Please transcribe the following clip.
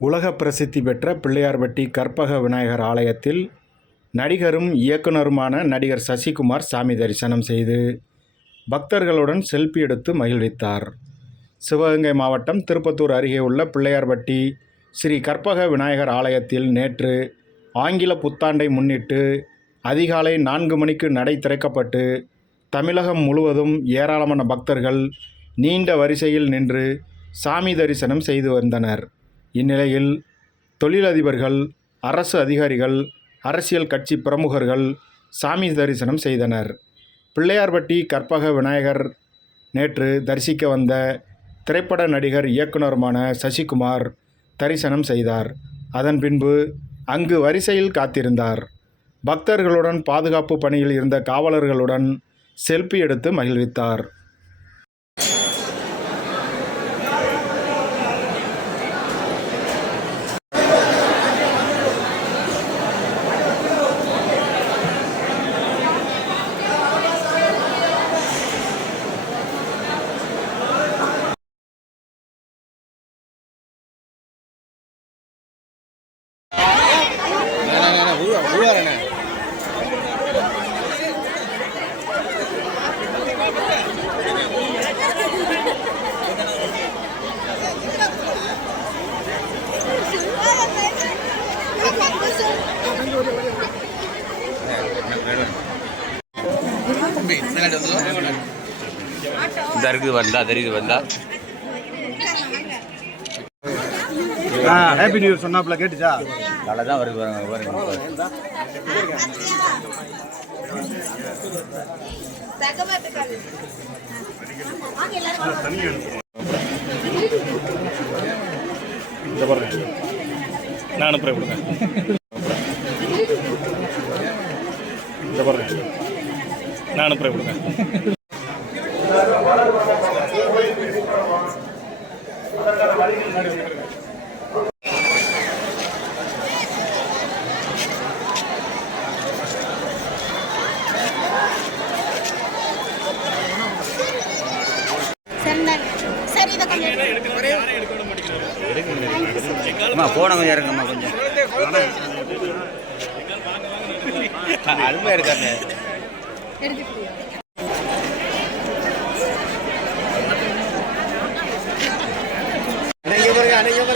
உலக பிரசித்தி பெற்ற பிள்ளையார்பட்டி கற்பக விநாயகர் ஆலயத்தில் நடிகரும் இயக்குனருமான நடிகர் சசிகுமார் சாமி தரிசனம் செய்து பக்தர்களுடன் செல்ஃபி எடுத்து மகிழ்வித்தார். சிவகங்கை மாவட்டம் திருப்பத்தூர் அருகே உள்ள பிள்ளையார்பட்டி ஸ்ரீ கற்பக விநாயகர் ஆலயத்தில் நேற்று ஆங்கில புத்தாண்டை முன்னிட்டு அதிகாலை நான்கு மணிக்கு நடை திறக்கப்பட்டு தமிழகம் முழுவதும் ஏராளமான பக்தர்கள் நீண்ட வரிசையில் நின்று சாமி தரிசனம் செய்து வந்தனர். இந்நிலையில் தொழிலதிபர்கள் அரசு அதிகாரிகள் அரசியல் கட்சி பிரமுகர்கள் சாமி தரிசனம் செய்தனர். பிள்ளையார்பட்டி கற்பக விநாயகர் நேற்று தரிசிக்க வந்த திரைப்பட நடிகர் இயக்குனருமான சசிகுமார் தரிசனம் செய்தார். அதன் பின்பு அங்கு வரிசையில் காத்திருந்தார். பக்தர்களுடன் பாதுகாப்பு பணியில் இருந்த காவலர்களுடன் செல்ஃபி எடுத்து மகிழ்வித்தார். இந்த இருக்குது வந்தா தெரியுது வந்தா. ஹாப்பி நியூ இயர் சொன்னாப்ல கேட்டுச்சா? நல்லா தான் வருது பாருங்க பாருங்க இந்த பாருங்க. நான் அனுப்புறேன் கொடுங்க இந்த பாருங்க. நான் அனுப்புறேன் கொடுங்க சந்தன் எடுக்கணும் போன கொஞ்சம் இறங்கம்மா கொஞ்சம். அருமையாக இருக்காங்க அன்னைக்கு பாருங்க.